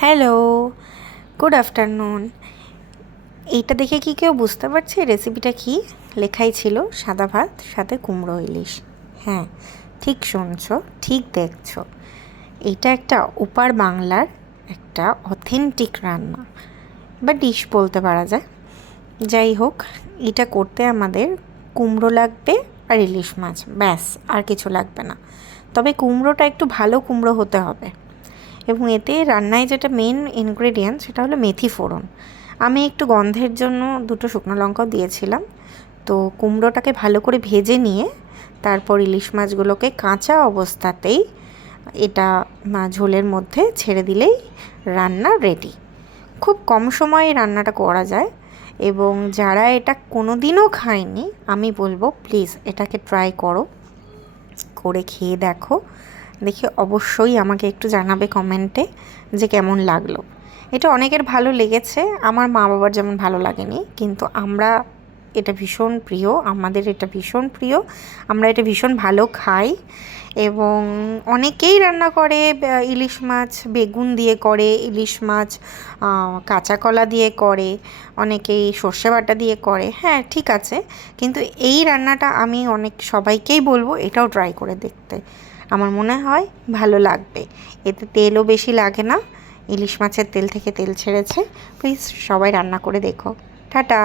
Hello, good afternoon. এইটা দেখে কি কেউ বুঝতে পারছে রেসিপিটা কি? লেখাই ছিল সাদা ভাত সাথে কুমড়ো ইলিশ। হ্যাঁ, ঠিক শুনছো, ঠিক দেখছো। এইটা একটা ওপার বাংলার একটা অথেন্টিক রান্না বা ডিশ বলতে পারা যায়। যাই হোক, এটা করতে আমাদের কুমড়ো লাগবে আর ইলিশ মাছ, ব্যাস, আর কিছু লাগবে না। তবে কুমড়োটা একটু ভালো কুমড়ো হতে হবে। এবং এতে রান্নায় যেটা মেন ইনগ্রেডিয়েন্ট সেটা হলো মেথি ফোড়ন। আমি একটু গন্ধের জন্য 2টো শুকনো লঙ্কাও দিয়েছিলাম। তো কুমড়োটাকে ভালো করে ভেজে নিয়ে তারপর ইলিশ মাছগুলোকে কাঁচা অবস্থাতেই এটা ঝোলের মধ্যে ছেড়ে দিলেই রান্না রেডি। খুব কম সময়ে রান্নাটা করা যায় এবং যারা এটা কোনো দিনও খায়নি আমি বলবো প্লিজ এটাকে ট্রাই করো, করে খেয়ে দেখো। দেখে অবশ্যই আমাকে একটু জানাবে কমেন্টে যে কেমন লাগলো। এটা অনেকের ভালো লেগেছে, আমার মা বাবার যেমন ভালো লাগেনি, কিন্তু এটা ভীষণ প্রিয়, আমাদের এটা ভীষণ প্রিয়, আমরা এটা ভীষণ ভালো খাই। এবং অনেকেই রান্না করে ইলিশ মাছ বেগুন দিয়ে করে, ইলিশ মাছ কাঁচা কলা দিয়ে করে, অনেকেই সর্ষে বাটা দিয়ে করে। হ্যাঁ, ঠিক আছে, কিন্তু এই রান্নাটা আমি সবাইকেই বলবো এটাও ট্রাই করে দেখতে। আমার মনে হয় ভালো লাগবে। এতে তেলও বেশি লাগে না, ইলিশ মাছের তেল থেকে তেল ছেড়েছে। প্লিজ সবাই রান্না করে দেখো। টাটা।